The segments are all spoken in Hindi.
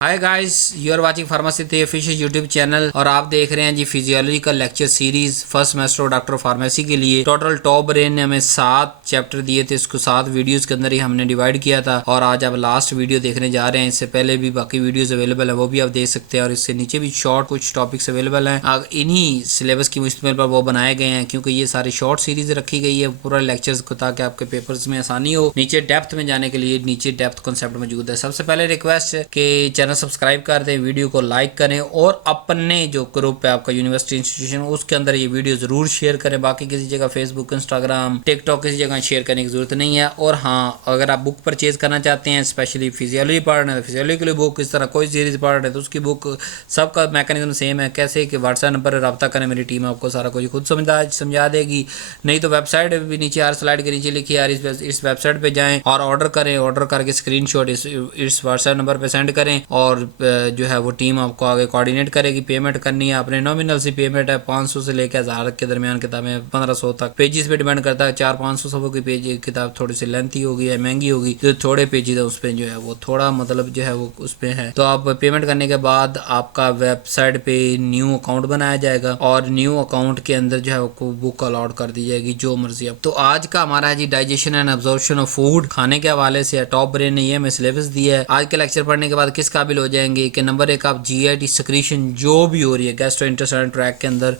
Hi guys, you are watching pharmacy the official YouTube channel और आप देख रहे हैं जी फिजियोलॉजी का lecture series first semester doctor pharmacy के लिए। टोटल टॉप ब्रेन ने हमें 7 चैप्टर दिए थे, इसको 7 वीडियोस के अंदर ही हमने डिवाइड किया था और आज आप लास्ट वीडियो देखने जा रहे हैं। इससे पहले भी बाकी वीडियोस अवेलेबल है, वो भी आप देख सकते हैं और इससे नीचे भी शॉर्ट कुछ टॉपिक्स अवेलेबल हैं। इन्हीं सिलेबस की मुश्तमिल पर वो बनाए गए हैं क्योंकि ये सारी शॉर्ट सीरीज रखी गई है पूरा लेक्चर्स को, ताकि आपके पेपर्स में आसानी हो। नीचे डेप्थ में जाने के लिए नीचे डेप्थ कॉन्सेप्ट मौजूद है। सबसे पहले रिक्वेस्ट है कि चैनल सब्सक्राइब कर दें, वीडियो को लाइक करें और अपने जो ग्रुप है आपका यूनिवर्सिटी इंस्टीट्यूशन उसके अंदर ये वीडियो जरूर शेयर करें। बाकी किसी जगह फेसबुक, इंस्टाग्राम, टिकटॉक किसी जगह शेयर करने की जरूरत नहीं है। और हाँ, अगर आप बुक परचेज करना चाहते हैं, स्पेशली फिजियोलॉजी पढ़ रहे हैं, फिजियोलॉजी के लिए बुक, इस तरह कोई सीरीज पढ़ रहे हैं तो उसकी बुक, सबका मैकेनिज्म सेम है। कैसे कि व्हाट्सएप नंबर पर रब्ता करें, मेरी टीम आपको सारा कुछ खुद समझा देगी। नहीं तो वेबसाइट भी नीचे हर स्लाइड के नीचे लिखी है, इस वेबसाइट पे जाएं और ऑर्डर करें। ऑर्डर करके स्क्रीनशॉट इस व्हाट्सएप नंबर पे सेंड करें और जो है वो टीम आपको आगे कोऑर्डिनेट करेगी। पेमेंट करनी है आपने नॉमिनल सी पेमेंट है, 500 से लेकर 1000 के दरमियान किताबें, 1500 तक। पेजेस पे डिपेंड करता है, 400-500 सफों की पेज किताब थोड़ी सी लेंथी होगी या महंगी होगी। जो थोड़े पेजेस है उस पर जो है वो थोड़ा मतलब जो है वो उस पर है। तो आप पेमेंट करने के बाद आपका वेबसाइट पे न्यू अकाउंट बनाया जाएगा और न्यू अकाउंट के अंदर जो है वो बुक अलॉट कर दी जाएगी जो मर्जी। अब तो आज का हमारा है जी digestion and absorption of food, खाने के हवाले से टॉप ब्रेन ने ये हमें सिलेबस दिया है। आज के लेक्चर पढ़ने के बाद किस काबिल हो जाएंगे कि नंबर 1 आप जीआईटी सिक्रीशन जो भी हो रही है गैस्ट्रोइंटेस्टाइनल ट्रैक्ट के अंदर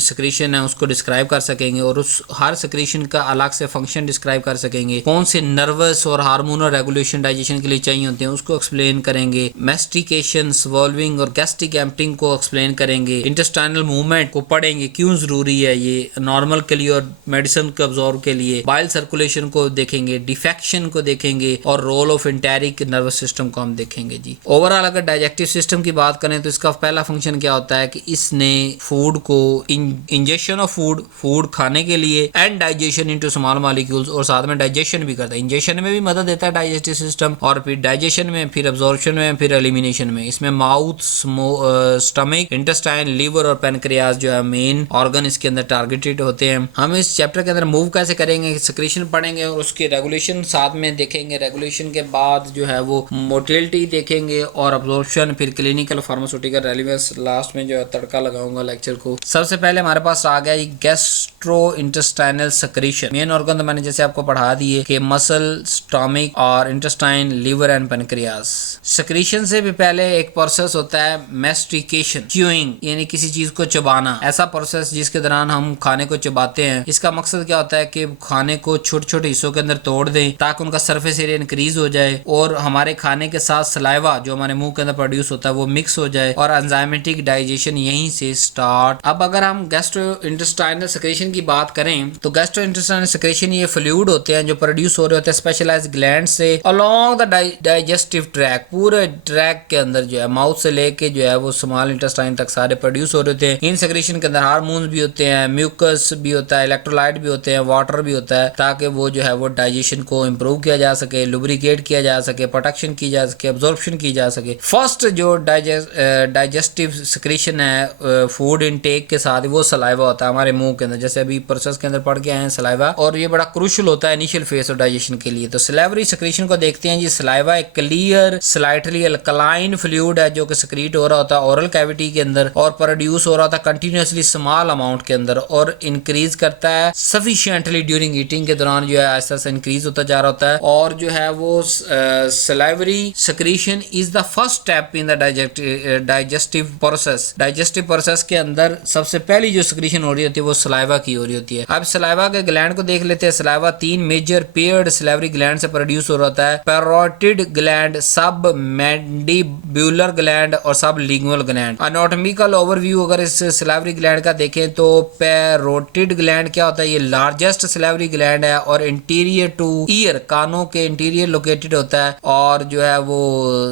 सिक्रीशन है उसको डिस्क्राइब कर सकेंगे और उस हर सिक्रीशन का अलग से फंक्शन डिस्क्राइब कर सकेंगे। कौन से नर्वस और हार्मोनल रेगुलेशन डाइजेशन के लिए चाहिए होते हैं उसको एक्सप्लेन करेंगे। मैस्टिकेशन, स्वॉल्विंग और गैस्ट्रिक एम्प्टिंग को एक्सप्लेन करेंगे। इंटेस्टाइनल मूवमेंट को पढ़ेंगे, क्यों जरूरी है ये नॉर्मल के लिए और मेडिसिन को अब्जॉर्ब के लिए। बाइल सर्कुलेशन को देखेंगे, डिफेक्शन को देखेंगे और role of enteric nervous system को हम देखेंगे जी। ओवरऑल अगर डाइजेस्टिव सिस्टम की बात करें तो इसका पहला फंक्शन क्या होता है कि इसने फूड को इंजेक्शन ऑफ फूड खाने के लिए and digestion into small molecules और साथ में डाइजेशन भी करता है। इंजेक्शन में भी मदद देता है डाइजेस्टिव सिस्टम और फिर डाइजेशन में, फिर अब्जॉर्प्शन में, फिर एलिमिनेशन में। इसमें माउथ, स्टमक, इंटेस्टाइन, लीवर और पैनक्रियाज जो है मेन ऑर्गन इसके अंदर टारगेटेड होते हैं। हम इस चैप्टर के अंदर मूव कैसे करेंगे, सिक्रीशन पढ़ेंगे और उसके रेगुलेशन साथ में देखेंगे। रेगुलेशन के बाद जो है वो मोटिलिटी देखेंगे और अब्जॉर्प्शन, फिर क्लिनिकल फार्मास्यूटिकल रेलेवेंस, लास्ट में जो है तड़का लगाऊंगा लेक्चर को। सबसे पहले हमारे पास आ गया gastrointestinal secretion. Main organ तो मैंने जैसे आपको पढ़ा दिए कि मसल, स्टमक और intestine, liver and pancreas. Secretion से भी पहले एक प्रोसेस होता है मैस्टिकेशन, च्यूइंग, यानी किसी चीज को चबाना। ऐसा प्रोसेस जिसके दौरान हम खाने को चबाते हैं। इसका मकसद क्या होता है कि खाने को छोटे छोटे हिस्सों के अंदर तोड़ दें ताकि उनका सरफेस एरिया इंक्रीज हो जाए और हमारे खाने के साथ सलाइवा जो हमारे मुंह के अंदर प्रोड्यूस होता है वो मिक्स हो जाए और एंजाइमेटिक डाइजेशन यहीं से स्टार्ट। अब अगर हम गैस्ट्रोइंटेस्टाइनल सिक्रीशन की बात करें तो गैस्ट्रोइंटेस्टाइनल सिक्रीशन ये फ्लूइड होते हैं जो प्रोड्यूस हो रहे होते हैं स्पेशलाइज्ड ग्लैंड से अलोंग द डाइजेस्टिव ट्रैक। पूरे ट्रैक के अंदर जो है माउथ से लेके जो है वो स्मॉल इंटेस्टाइन तक सारे प्रोड्यूस हो रहे होते हैं। इन सिक्रीशन के अंदर हार्मोन्स भी होते हैं, म्यूकस भी होता है, इलेक्ट्रोलाइट भी होते हैं, वाटर भी होता है, ताकि वो जो है वो डाइजेशन को इम्प्रूव किया जा सके, लुब्रिकेट किया जा सके, प्रोटेक्शन की जा सके, अब्जॉर्प्शन की जा सके। फर्स्ट जो डाइजेस्टिव सिक्रीशन है फूड इनटेक के साथ वो सलाइवा होता है हमारे मुंह के अंदर, जैसे अभी प्रोसेस के अंदर पढ़ के आए हैं सलाइवा, और ये बड़ा क्रूशियल होता है इनिशियल फेज ऑफ डाइजेशन के लिए। तो सलाइवरी सिक्रीशन को देखते हैं जी। सलाइवा एक क्लियर स्लाइटली अल्कलाइन फ्लूइड है जो कि सिक्रीट हो रहा होता है ओरल कैविटी के अंदर और प्रोड्यूस हो रहा होता है कंटिन्यूअसली स्मॉल अमाउंट के अंदर और इंक्रीज करता है सफिशिएंटली ड्यूरिंग ईटिंग के दौरान जो है ऐसा इंक्रीज होता जा रहा होता है। और जो है वो salivary secretion is the first step in the digestive process. Digestive process के अंदर सबसे पहली जो सिक्रीशन हो रही होती है वो सलाइवा की हो रही होती है। अब सलाइवा के ग्लैंड को देख लेते हैं। Saliva 3 major paired salivary gland से प्रोड्यूस हो रहा होता है। Parotid gland, submandibular gland और सब लिंगुअल ग्लैंड। एनाटॉमिकल ओवरव्यू अगर इस सलाइवरी ग्लैंड का देखें तो पैरोटिड ग्लैंड क्या होता है, ये लार्जेस्ट सलाइवरी ग्लैंड है और इंटीरियर टू ईयर, कानों के इंटीरियर लोकेटेड होता है और जो है वो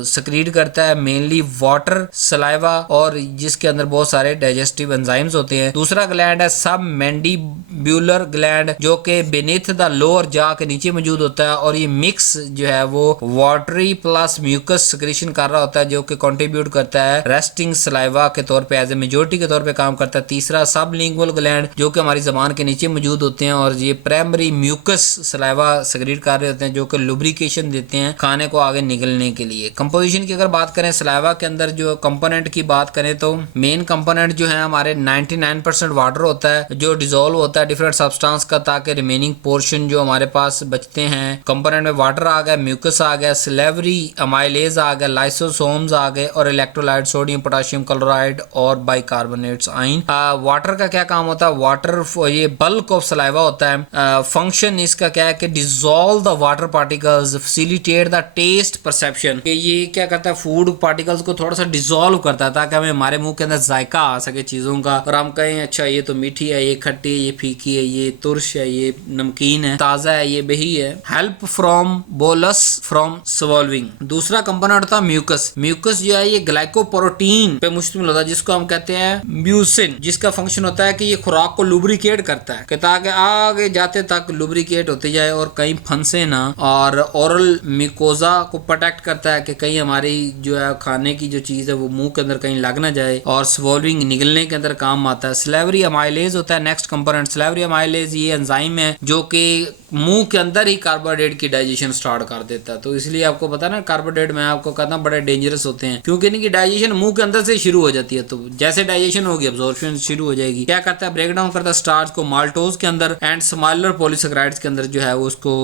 सक्रीट करता है मेनली वाटर, सलाइवा और जिसके अंदर बहुत सारे डाइजेस्टिव एंजाइम्स होते हैं। दूसरा ग्लैंड है सब मैंडिब्यूलर ग्लैंड जो कि बेनीथ द लोअर जा के नीचे मौजूद होता है और ये मिक्स जो है वो वाटरी प्लस म्यूकस सिक्रीशन कर रहा होता है जो कि कंट्रीब्यूट करता है रेस्टिंग सलाइवा के तौर पे, एज ए मेजोरिटी के तौर पे काम करता है। तीसरा सब लिंगुअल ग्लैंड जो कि हमारी जबान के नीचे मौजूद होते हैं और ये प्राइमरी म्यूकस सलाइवा सिक्रीट कर रहे होते हैं जो कि लुब्रिकेशन देते हैं खाने को आगे निगलने के लिए। कंपोजिशन कंपोजिशन की अगर बात करें सलाइवा के अंदर जो कंपोनेंट की बात करें तो मेन कंपोनेंट जो है हमारे 99% वाटर होता है जो डिसॉल्व होता है डिफरेंट सब्सटेंस का, ताकि रिमेनिंग पोर्शन जो हमारे पास बचते हैं कंपोनेंट में वाटर आ गया, म्यूकस आ गया, सिलेवरी अमाइलेज आ गया, लाइसोसोम्स आ गए और इलेक्ट्रोलाइट सोडियम पोटेशियम क्लोराइड और बाइकार्बोनेट्स आइन। वाटर का क्या काम होता है? वाटर ये बल्क ऑफ सलाइवा होता है। फंक्शन इसका क्या है कि dissolve the water particles, facilitate the taste perception, कि ये क्या करता है फूड पार्टिकल्स को थोड़ा सा डिसॉल्व करता है ताकि हमें हमारे मुंह के अंदर जायका आ सके चीजों का और हम कहें अच्छा ये तो मीठी है, ये खट्टी है, ये फीकी है, ये तुर्श है, ये नमकीन है, ताजा है, ये बही है। Help from bolus from swallowing. दूसरा कंपोनेंट होता है म्यूकस। म्यूकस जो है ये ग्लाइकोप्रोटीन पे मुश्तमिल होता है जिसको हम कहते हैं म्यूसिन, जिसका फंक्शन होता है कि ये खुराक को लुब्रिकेट करता है ताकि आगे जाते तक लुब्रिकेट होती जाए और कहीं फंसे ना, और ओरल मिकोजा को प्रोटेक्ट करता है कि कहीं हमारी जो है खाने की जो चीज है वो मुंह के अंदर कहीं लग ना जाए, और स्वॉल्विंग निगलने के अंदर काम आता है। सिलेवरी अमाइलेज होता है नेक्स्ट कंपोनेंट। सिलेवरी अमाइलेज ये एंजाइम है जो कि मुंह के अंदर ही कार्बोहाइड्रेट की डाइजेशन स्टार्ट कर देता है। तो इसलिए आपको पता है ना कार्बोहाइड्रेट मैं आपको कहता हूँ बड़े डेंजरस होते हैं क्योंकि इनकी डाइजेशन मुंह के अंदर से शुरू हो जाती है। तो जैसे डाइजेशन होगी अब्जॉर्प्शन शुरू हो जाएगी। क्या करता है? ब्रेक डाउन करता है स्टार्च को माल्टोज के अंदर एंड स्मॉलर पॉलीसेकेराइड्स के अंदर जो है वो उसको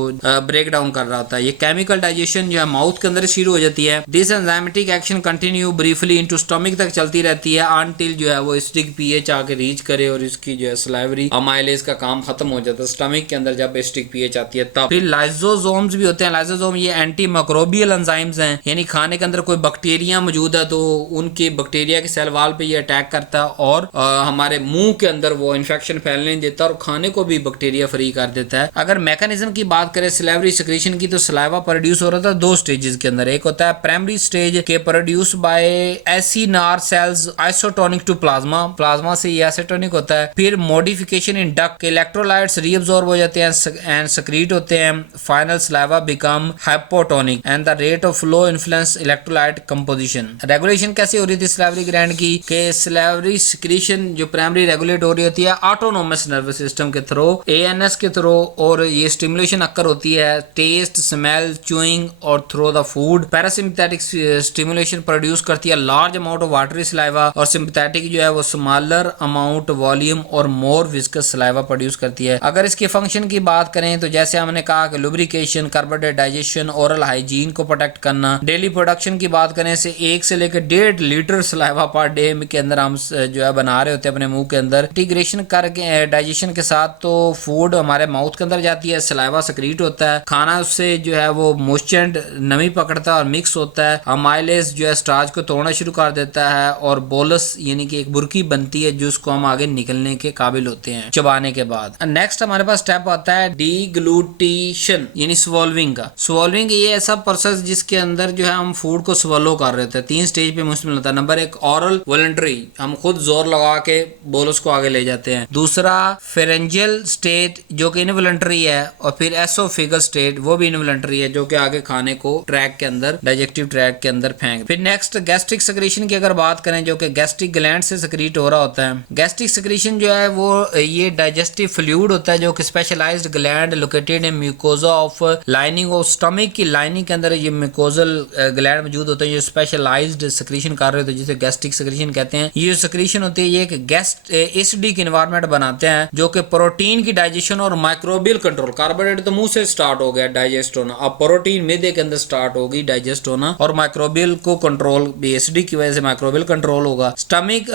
ब्रेक डाउन कर रहा होता है। ये केमिकल डाइजेशन जो है माउथ के अंदर शुरू हो जाती है। This enzymatic action continue briefly into stomach तक चलती रहती है अनटिल जो है वो एसिडिक पीएच आके रीच करे और इसकी जो है सिलाइवरी अमाइलेज का काम खत्म हो जाता है स्टमक के अंदर जब एसिडिक पीएच आती है तब। फिर लाइसोसोम्स भी होते हैं। लाइसोसोम ये एंटी माइक्रोबियल एंजाइम्स हैं, यानी खाने के अंदर कोई बैक्टीरिया मौजूद है तो उनके बैक्टीरिया के सेल वाल पे ये अटैक करता है और हमारे मुंह के अंदर वो इन्फेक्शन फैलने नहीं देता और खाने को भी बैक्टीरिया फ्री कर देता है। अगर मैकेनिज्म की बात करें सिलेवरी सिक्रीशन की तो सलाइवा प्रोड्यूस हो रहा था दो स्टेजेस के अंदर। एक होता है प्राइमरी स्टेज के produce by acinar cells isotonic to plasma, plasma से ये एसिटोनिक होता है। फिर मॉडिफिकेशन इन डक्ट के इलेक्ट्रोलाइट्स रीअब्सॉर्ब हो जाते हैं एंड सेक्रीट होते हैं। Final saliva become hypotonic and the rate of flow influence electrolyte composition. Regulation कैसे हो रही थी सिलेवरी ग्लैंड की कि सिलेवरी सिक्रीशन जो प्राइमरी रेगुलेट हो रही होती है ऑटोनोमस नर्वस सिस्टम के थ्रू, एएनएस के थ्रू, और ये स्टिमुलेशन अक्कर होती है टेस्ट, स्मेल, च्यूइंग और through the food. Parasympathetic stimulation produce करती है large amount of watery saliva और सिंपैथेटिक जो है वो स्मॉलर अमाउंट वॉल्यूम और मोर विस्कस सलाइवा प्रोड्यूस करती है। अगर इसके फंक्शन की बात करें तो जैसे हमने कहा कि lubrication, carbohydrate digestion, oral hygiene को प्रोटेक्ट करना। डेली प्रोडक्शन की बात करें से 1 से लेकर 1.5 लीटर सलाइवा पर डे के अंदर हम जो है बना रहे होते हैं अपने मुंह के अंदर। इंटीग्रेशन करके डाइजेशन के साथ तो फूड हमारे माउथ के अंदर जाती है, सलाइवा सक्रीट होता है, खाना उससे जो है वो मॉइस्चर नमी पकड़ता है और मिक्स होता है। अमाइलेज जो है स्टार्च को तोड़ना शुरू कर देता है और बोलस यानी कि एक बुरकी बनती है जिसको हम आगे निकलने के काबिल होते हैं चबाने के बाद। नेक्स्ट हमारे पास स्टेप आता है डीग्लूटेशन यानी स्वॉल्विंग का। स्वॉल्विंग ये ऐसा प्रोसेस जिसके अंदर जो है हम फूड को स्वलो कर रहे थे। 3 स्टेज पे मुश्किल होता है। नंबर 1 ऑरल वॉलंटरी, हम खुद जोर लगा के बोलस को आगे ले जाते हैं। दूसरा फेरेंजियल स्टेट जो कि इनवॉलंटरी है, और फिर एसोफेगल स्टेट वो भी इनवॉलंटरी है जो कि आगे खाने को ट्रैक के अंदर डाइजेस्टिव ट्रैक के अंदर फेंक। फिर नेक्स्ट गैस्ट्रिक सेक्रेशन की अगर बात करें जो कि गैस्ट्रिक ग्लैंड से सेक्रेट हो रहा होता है। गैस्ट्रिक सेक्रेशन जो है वो ये डाइजेस्टिव फ्लूइड होता है जो कि specialized gland located in mucosa of lining of stomach की लाइनिंग के अंदर ये म्यूकोजल ग्लैंड मौजूद होता है जो स्पेशलाइज्ड सेक्रेशन कर रहे होते हैं जिसे गैस्ट्रिक सेक्रेशन कहते हैं। ये सेक्रेशन होती है ये एक गैस्ट एसिडिक एनवायरनमेंट बनाते हैं जो कि प्रोटीन की डाइजेशन और माइक्रोबियल कंट्रोल, कार्बोहाइड्रेट तो मुंह से स्टार्ट हो गया डाइजेस्ट होना, अब प्रोटीन मैदे के अंदर स्टार्ट होगी डाइजेस्ट होना और माइक्रोबियल को कंट्रोल एसिडिक की वजह से माइक्रोबियल कंट्रोल होगा। Stomach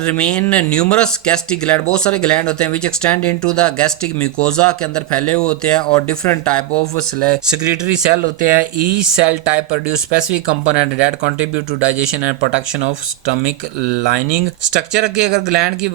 remain numerous gastric gland, बहुत सारे ग्लैंड होते हैं which extend into the gastric mucosa के अंदर फैले हुए होते हैं और different type of secretory cell होते हैं। Each cell type produce specific component that contribute to digestion and protection of stomach lining. Structure की अगर ग्लैंड की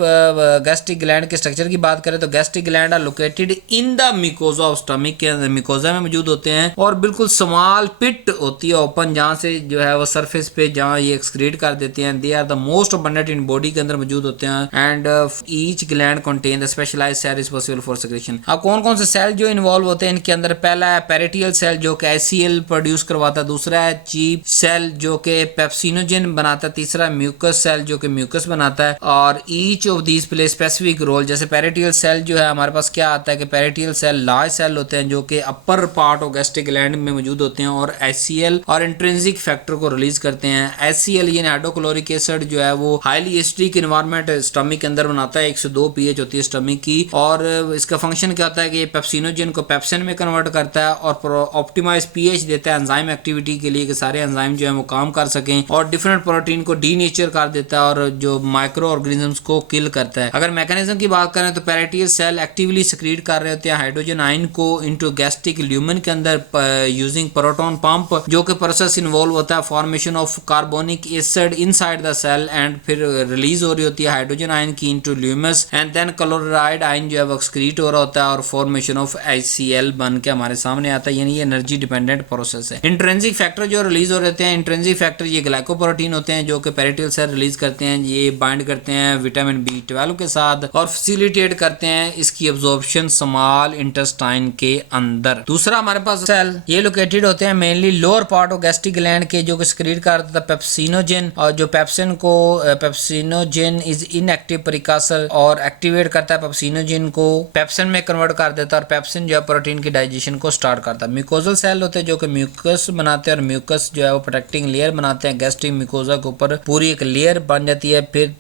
गैस्ट्रिक ग्लैंड के स्ट्रक्चर की बात करें तो gastric gland are located in the mucosa of stomach के अंदर म्यूकोजा में मौजूद होते हैं और बिल्कुल स्मॉल पिट होती है ओपन जहां से जो है वो सरफेस पे जहां ये एक्सक्रीट कर देते हैं। They are the most abundant in body के अंदर मौजूद होते हैं and each gland contain the specialized cell responsible for secretion. अब कौन कौन से सेल सेल जो इन्वॉल्व होते हैं इनके अंदर पहला है पेरिटियल सेल जो कि HCl प्रोड्यूस करवाता है, दूसरा है चीप सेल जो कि पेप्सिनोजेन बनाता है, तीसरा है म्यूकस सेल जो कि म्यूकस बनाता है। और each of these play specific role. जैसे पेरिटियल सेल जो है हमारे पास क्या आता है कि पेरिटियल सेल लार्ज सेल होते हैं जो कि upper part of gastric gland में मौजूद होते हैं और HCl और इंट्रिंसिक फैक्टर को रिलीज करते हैं। HCl यानी हाइड्रोक्लोरिक एसिड जो है वो हाईली एसिडिक एनवायरनमेंट स्टमक के अंदर बनाता है, 102 pH होती है स्टमक की। और इसका फंक्शन क्या होता है कि ये पेप्सिनोजेन को पेप्सिन में कन्वर्ट करता है और ऑप्टिमाइज pH देता है एंजाइम एक्टिविटी के लिए कि सारे एंजाइम जो है वो काम कर सकें, और डिफरेंट प्रोटीन को डीनेचर कर देता है और जो माइक्रो ऑर्गेनिजम्स को किल करता है। अगर मैकेनिज्म की बात करें तो पेरिटियल सेल एक्टिवली सिक्रीट कर रहे होते हैं हाइड्रोजन आयन को इनटू गैस्ट्रिक ल्यूमेन के अंदर यूजिंग प्रोटॉन पंप, जो कि प्रोसेस इन्वॉल्व होता है formation of carbonic acid inside the cell and फिर रिलीज हो रही होती है हाइड्रोजन आयन की into lumen and then chloride ion जो है वो एक्सक्रीट हो रहा होता है और फॉर्मेशन ऑफ HCl बन के हमारे सामने आता है। यानी ये एनर्जी डिपेंडेंट प्रोसेस है। इंट्रिंसिक फैक्टर जो रिलीज हो रहते हैं, इंट्रिंसिक फैक्टर ये ग्लाइकोप्रोटीन होते हैं जो कि पेरिटियल सेल रिलीज करते हैं। ये बाइंड करते हैं विटामिन B12 के साथ और फैसिलिटेट करते हैं इसकी एब्जॉर्प्शन स्मॉल इंटेस्टाइन के अंदर। दूसरा हमारे पास सेल ये लोकेटेड होते हैं mainly lower part of gastric gland के, जो कि सिक्रीट करता है पेप्सिनोजेन, और जो पेप्सिन को पेप्सिनोजेन इज इनएक्टिव प्रिकर्सर और एक्टिवेट करता है पेप्सिनोजेन को पेप्सिन में कन्वर्ट कर देता है और पेप्सिन जो है प्रोटीन की डाइजेशन को स्टार्ट करता है। म्यूकोजल सेल होते हैं जो कि म्यूकस बनाते हैं और म्यूकस जो है वो प्रोटेक्टिंग लेयर बनाते हैं गैस्ट्रिक म्यूकोजा के ऊपर, पूरी एक लेयर बन जाती है फिर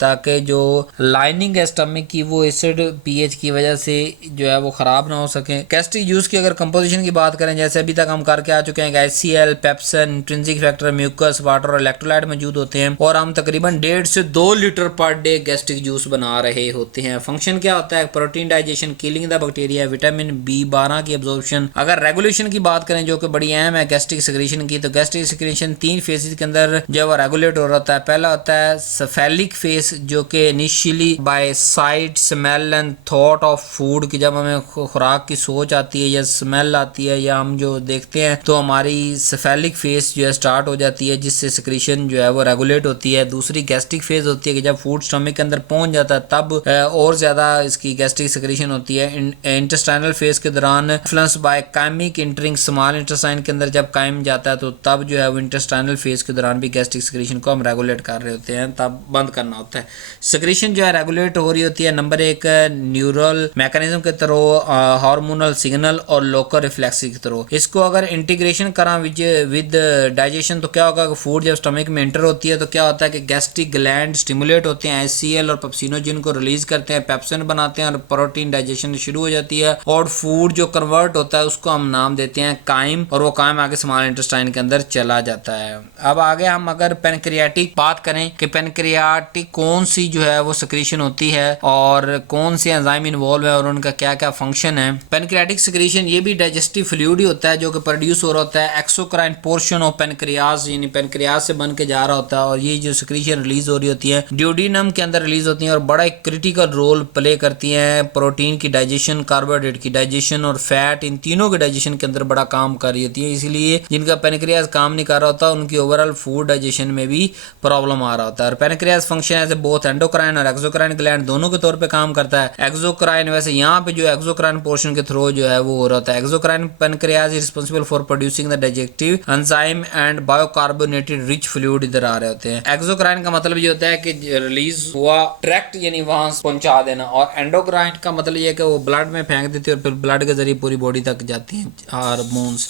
ताकि जो लाइनिंग है स्टमक की वो एसिड pH की वजह से जो है वो खराब ना हो सके। गैस्ट्रिक जूस की अगर कंपोजिशन की बात करें, जैसे अभी तक हम करके आ चुके हैं कि HCl, pepsin, intrinsic factor, mucus, water और इलेक्ट्रोलाइट मौजूद होते हैं और हम तकरीबन 1.5 से 2 litre per day gastric juice बना रहे होते हैं। फंक्शन क्या होता है? Protein digestion, killing the bacteria, vitamin B12 की एब्जॉर्प्शन। अगर रेगुलेशन की बात करें जो कि बड़ी अहम है गैस्ट्रिक सिक्रीशन की, तो गैस्ट्रिक सिक्रीशन 3 फेजेस के अंदर जो है रेगुलेट हो रहा होता है। पहला होता है सेफेलिक फेज जो कि initially by sight, smell and thought of food, कि जब हमें खुराक की सोच आती है या स्मेल आती है या हम जो देखते हैं तो हमारी सेफेलिक फेज जो है स्टार्ट हो जाती है जिससे सिक्रीशन जो है वो रेगुलेट होती है। दूसरी गैस्ट्रिक फेज होती है कि जब फूड स्टमक के अंदर पहुंच जाता है तब और ज्यादा इसकी गैस्ट्रिक सिक्रीशन होती है। इंटेस्टाइनल फेज के दौरान influence by chymic entering small intestine के अंदर जब काइम जाता है तो तब जो है वो इंटेस्टाइनल फेज के दौरान भी गैस्ट्रिक सिक्रीशन को हम रेगुलेट कर रहे होते हैं, तब बंद करना होता है। सिक्रीशन जो है रेगुलेट हो रही होती है नंबर 1 न्यूरल मैकेनिज्म के थ्रू, हार्मोनल सिग्नल और लोकल रिफ्लेक्स के थ्रू। इसको अगर इंटीग्रेशन करा विद डाइजेशन तो क्या होगा कि फूड जब स्टमक में एंटर होती है तो क्या होता है कि गैस्ट्रिक ग्लैंड स्टिमुलेट होते हैं, HCl और पेप्सिनोजेन को रिलीज करते हैं, पेप्सिन बनाते हैं और प्रोटीन डाइजेशन शुरू हो जाती है और फूड जो कन्वर्ट होता है उसको हम नाम देते हैं काइम, और वो काइम आगे स्मॉल इंटेस्टाइन के अंदर चला जाता है। अब आगे हम अगर पेनक्रियाटिक बात करें कि पेनक्रियाटिक कौन सी जो है वो सिक्रीशन होती है और कौन सी एंजाइम इन्वॉल्व है और उनका क्या क्या फंक्शन है। पेनक्रियाटिक सिक्रीशन ये भी डाइजेस्टिव फ्लूइड होता है जो कि प्रोड्यूस हो रहा होता है एक्सोक्राइन पोर्शन ऑफ पेनक्रियाज, यानी पेनक्रियाज से बन के जा रहा होता है और ये जो सिक्रीशन रिलीज हो रही होती है ड्यूडेनम के अंदर रिलीज होती है और बड़ा एक क्रिटिकल रोल प्ले करती है प्रोटीन की डाइजेशन, कार्बोहाइड्रेट की डाइजेशन और फैट, इन तीनों के डाइजेशन के अंदर बड़ा काम कर रही होती है। इसलिए जिनका पेनक्रियाज काम नहीं कर रहा होता उनकी ओवरऑल फूड डाइजेशन में भी प्रॉब्लम आ रहा होता है। और pancreas function as both endocrine और एक्सोक्राइन ग्लैंड दोनों के तौर पे काम करता है। एक्सोक्राइन वैसे यहाँ पे जो एक्सोक्राइन पोर्शन के थ्रू जो है वो हो रहा होता है। Exocrine pancreas is responsible for producing the digestive enzyme and bicarbonated rich fluid इधर आ रहे होते हैं। एक्सोक्राइन का मतलब ये होता है कि रिलीज हुआ डायरेक्ट यानी वहां पहुंचा देना, और एंडोक्राइन का मतलब ये है कि वो ब्लड में फेंक देती है और फिर ब्लड के जरिए पूरी बॉडी तक जाती हैं हार्मोन्स।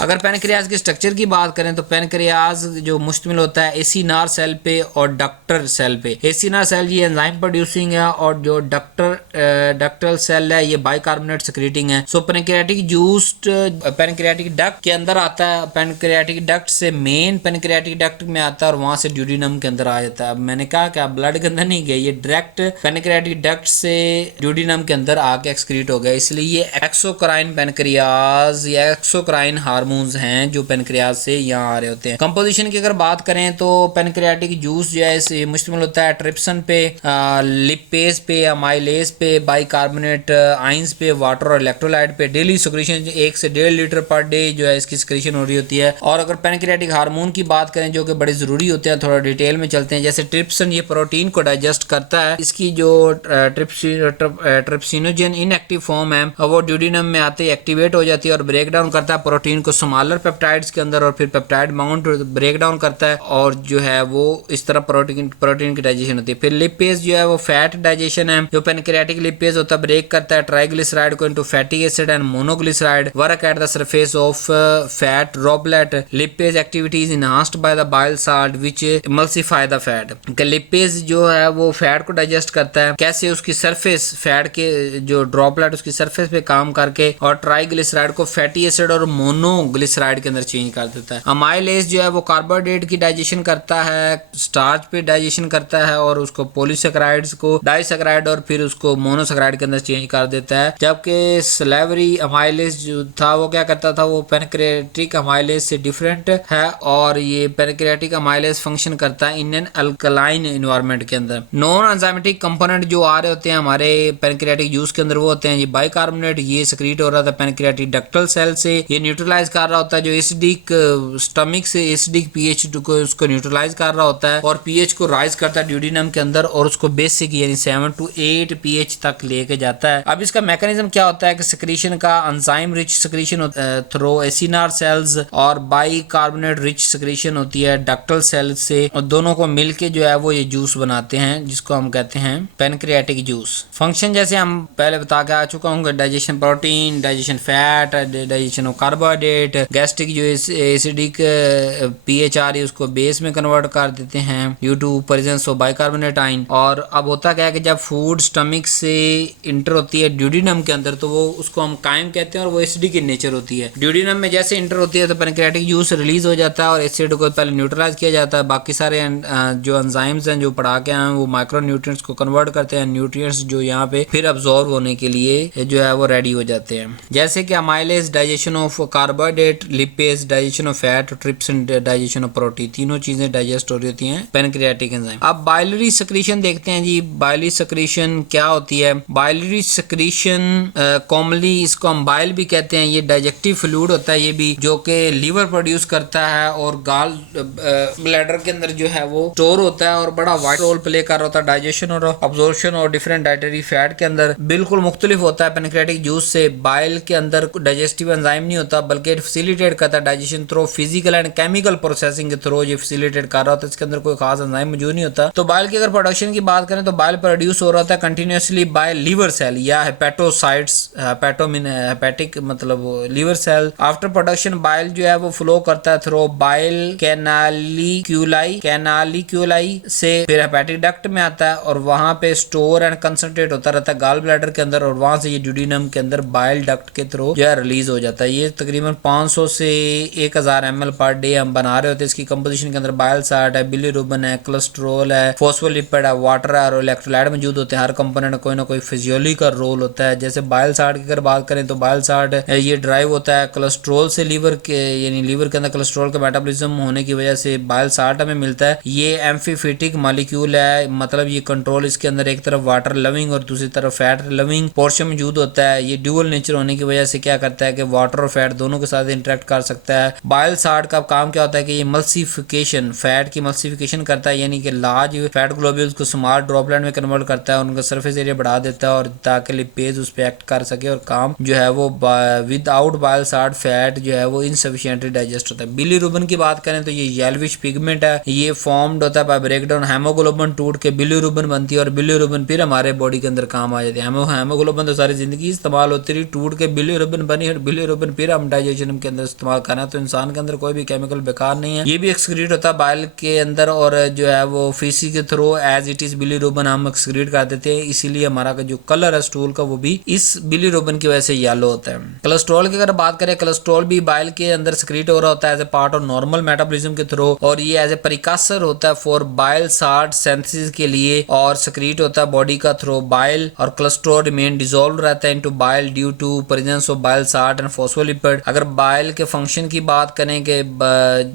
अगर पेनक्रियाज के स्ट्रक्चर की बात करें तो पेनक्रियाज जो मुश्तमिल होता है एसिनार सेल पे और डक्टर सेल पे। एसिनार सेल ये एंजाइम प्रोड्यूसिंग है और जो डक्टल सेल है ये बाइकार्बोनेट सिक्रीटिंग है। सो पेनक्रियाटिक जूस पेनक्रियाटिक डक्ट के अंदर आता है, पेनक्रियाटिक डक्ट से मेन पेनक्रियाटिक डक्ट में आता है और वहां से ड्यूडेनम के अंदर आ जाता है। मैंने कहा कि आप ब्लड के अंदर नहीं गए, ये डायरेक्ट पेनक्रियाटिक डक्ट से ड्यूडेनम के अंदर आके एक्सक्रीट हो गया, इसलिए ये एक्सोक्राइन पेनक्रियाज या एक्सोक्राइन हार्मोन्स हैं जो पेनक्रियाज से यहाँ आ रहे होते हैं। कंपोजिशन की अगर बात करें तो पेनक्रियाटिक जूस जो है इसे मुश्तमिल होता है ट्रिप्सन पे, लिपेज पे, अमाइलेज पे, बाइकार्बोनेट आइंस पे, वाटर और इलेक्ट्रोलाइट पे। डेली सिक्रीशन 1 से 1.5 लीटर पर डे जो है इसकी सिक्रीशन हो रही होती है। और अगर पेनक्रियाटिक हार्मोन की बात करें जो कि बड़े जरूरी होते हैं, थोड़ा डिटेल में चलते हैं। जैसे ट्रिप्सन ये प्रोटीन को डाइजेस्ट करता है, इसकी जो ट्रिप्सिनोजन इनएक्टिव फॉर्म है वो ड्यूडिनम में आते ही एक्टिवेट हो जाती है और ब्रेक डाउन करता है प्रोटीन को स्मॉलर पेप्टाइड्स के अंदर, और फिर पेप्टाइड माउंट ब्रेक डाउन करता है और जो है वो इस तरह प्रोटीन की डाइजेशन होती है। फिर लिपेज जो है वो फैट डाइजेशन है, जो पेनक्रियाटिक लिपेज होता है ब्रेक करता है ट्राइग्लिसराइड को into fatty acid and monoglyceride, work at the surface of fat droplet. Lipase activity is enhanced by the bile salt which emulsify the fat. Lipase जो है वो फैट को डाइजेस्ट करता है, कैसे उसकी सरफेस फैट के जो ड्रॉपलेट उसकी सरफेस पे काम करके, और ट्राइग्लिसराइड को फैटी एसिड और मोनोग्लिसराइड के अंदर चेंज कर देता है। अमाइलेज जो है वो कार्बोहाइड्रेट की डाइजेशन करता है, स्टार्च पे डाइजेशन करता है और उसको पॉलीसेकेराइड्स को डाइसेकेराइड और फिर उसको मोनोसेकेराइड के अंदर चेंज कर देता है। जबकि सलेवरी अमाइलेज जो था वो क्या करता था, वो पेनक्रियाटिक अमाइलेज से डिफरेंट है और ये पेनक्रियाटिक अमाइलेज फंक्शन करता है इन एन अल्कलाइन एनवायरनमेंट के अंदर। नॉन एंजाइमेटिक कंपोनेंट जो आ रहे होते हैं हमारे पेनक्रियाटिक जूस के अंदर वो होते हैं ये बाइकार्बोनेट, ये सक्रीट हो रहा था पेनक्रियाटिक डक्टल सेल से, ये न्यूट्रलाइज कर रहा होता है जो एसिडिक स्टमक से एसिडिक पीएच को उसको न्यूट्रलाइज कर रहा होता है और पीएच को राइज करता है ड्यूडिनम के अंदर और उसको बेसिक यानी 7 to 8 पीएच तक लेके जाता है। अब इसका मैकेनिज्म क्या होता है कि सिक्रीशन का enzyme rich secretion through acinar cells और बाइकार्बोनेट रिच सिक्रीशन होती है डक्टल सेल से, और दोनों को मिलके जो है वो ये जूस बनाते हैं जिसको हम कहते हैं पेनक्रियाटिक जूस। फंक्शन जैसे हम पहले बता के आ चुका हूँ, digestion protein, digestion fat, digestion of carbohydrate, gastric जो एसिडिक पीएच आ रही है उसको बेस में कन्वर्ट कर देते हैं due to presence of bicarbonate ion. और अब होता क्या है कि जब फूड स्टमक से इंटर होती है ड्यूडिनम के अंदर तो वो उसको हम कायम कहते हैं और वो एसिडिक इन नेचर होती है। ड्यूडिनम में जैसे इंटर होती है तो पेनक्रियाटिक जूस रिलीज हो जाता है और एसिड को पहले न्यूट्रलाइज किया जाता है। बाकी सारे जो एंजाइम्स हैं जो पढ़ा के आए हैं वो माइक्रो न्यूट्रिएंट्स को कन्वर्ट करते हैं न्यूट्रिएंट्स जो यहाँ पे फिर अब्सॉर्ब होने के लिए जो है वो रेडी हो जाते हैं। जैसे कि amylase digestion of carbohydrate, lipase digestion of fat, trypsin digestion of protein, तीनों चीजें डाइजेस्ट हो रही होती हैं पेनक्रियाटिक एंजाइम। अब बाइलरी सिक्रीशन देखते हैं जी। बाइलरी सिक्रीशन क्या होती है? बाइलरी सिक्रीशन कॉमनली इसको हम बाइल भी कहते हैं, ये डाइजेस्टिव फ्लूइड होता है ये भी, जो कि लीवर प्रोड्यूस करता है और गाल ब्लैडर के अंदर जो है वो स्टोर होता है और बड़ा वाइट रोल प्ले कर रहा होता है डाइजेशन और अब्जॉर्प्शन और डिफरेंट डाइटरी फैट के अंदर। बिल्कुल मुख्तलिफ होता है पेनक्रियाटिक जूस से। बाइल के अंदर डाइजेस्टिव एंजाइम नहीं होता बल्कि फैसिलिटेट करता है digestion through physical and chemical processing के थ्रू ये फैसिलिटेट कर रहा होता है। इसके अंदर कोई खास एंजाइम मौजूद नहीं होता। तो बाइल की अगर प्रोडक्शन की बात करें तो बाइल प्रोड्यूस हो रहा होता है कंटिन्यूसली बाय लीवर सेल या हेपेटोसाइट्स, हेपेटिक मतलब liver cell. After production bile जो है वो फ्लो करता है थ्रू बाइल कैनालिक्यूलाई से फिर हेपेटिक डक्ट में आता है और वहां पे स्टोर एंड कंसंट्रेट होता रहता है गाल ब्लैडर के अंदर और वहां से ये ड्यूडिनम के अंदर बाइल डक्ट के थ्रू जो है रिलीज हो जाता है। ये तकरीबन 500 से 1000 ml पर डे हम बना रहे होते हैं। इसकी कंपोजिशन के अंदर बाइल साल्ट है, बिलीरुबिन है, कोलेस्ट्रॉल है, फॉस्फोलिपिड है, वाटर है और इलेक्ट्रोलाइट मौजूद होते हैं। हर कंपोनेंट कोई ना कोई फिजियोलॉजिकल रोल होता है। जैसे बाइल साल्ट की अगर बात करें तो बाइल साल्ट ये ड्राइव होता है कोलेस्ट्रॉल से, लीवर के यानी लीवर के अंदर कोलेस्ट्रॉल का मेटाबॉलिज्म होने की वजह से बाइल साल्ट हमें मिलता है। ये एम्फीफेटिक मॉलिक्यूल है, मतलब ये कंट्रोल इसके अंदर एक तरफ वाटर लविंग और दूसरी तरफ फैट लविंग पोर्शन मौजूद होता है। ये ड्यूअल नेचर होने की वजह से क्या करता है कि वाटर और फैट दोनों के साथ इंटरेक्ट कर सकता है। बाइल साल्ट का काम क्या होता है कि ये मल्सिफिकेशन, फैट की मल्सिफिकेशन करता है, यानी कि लार्ज फैट ग्लोब्यूल्स को स्मॉल ड्रॉपलेट में कन्वर्ट करता है, उनका सरफेस एरिया बढ़ा देता है और ताकि लिपेज उस पर एक्ट कर सके और काम जो है वो विदाउट बाइल साल्ट फैट जो है वो इनसफिशिएंटली डाइजेस्ट होता है। बिलीरुबिन की बात करें तो ये येलोविश पिगमेंट है, ये फॉर्म्ड होता है बाय ब्रेकडाउन हेमोग्लोबिन टूट के बिलीरुबिन बनती है और बिलीरुबिन फिर हमारे बॉडी के अंदर काम आ जाती है। हेमोग्लोबिन तो सारी जिंदगी इस्तेमाल होती रही, टूट के बिलीरुबिन बनी और बिलीरुबिन फिर हम डाइजेशन के अंदर इस्तेमाल करना है। तो इंसान के अंदर कोई भी केमिकल बेकार नहीं है, ये भी एक्सक्रीट होता है बाइल के अंदर और जो है वो फीसी के through as it is bilirubin हम एक्सक्रीट कर देते हैं, इसीलिए हमारा जो कलर है स्टूल का वो भी इस बिलीरुबिन की वजह से येलो होता है। कोलेस्ट्रॉल की अगर बात करें, कोलेस्ट्रॉल भी बाइल के अंदर एक्सक्रीट हो रहा होता है as a part of normal metabolism के थ्रू और ये एज ए प्रिकसर होता है फॉर बाइल साल्ट सिंथेसिस के लिए और सक्रीट होता है बॉडी का थ्रू बाइल और कोलेस्ट्रॉल रिमेन डिसॉल्व रहता है into bile due to presence of bile salt and phospholipid. अगर अगर बाइल के फंक्शन की बात करें कि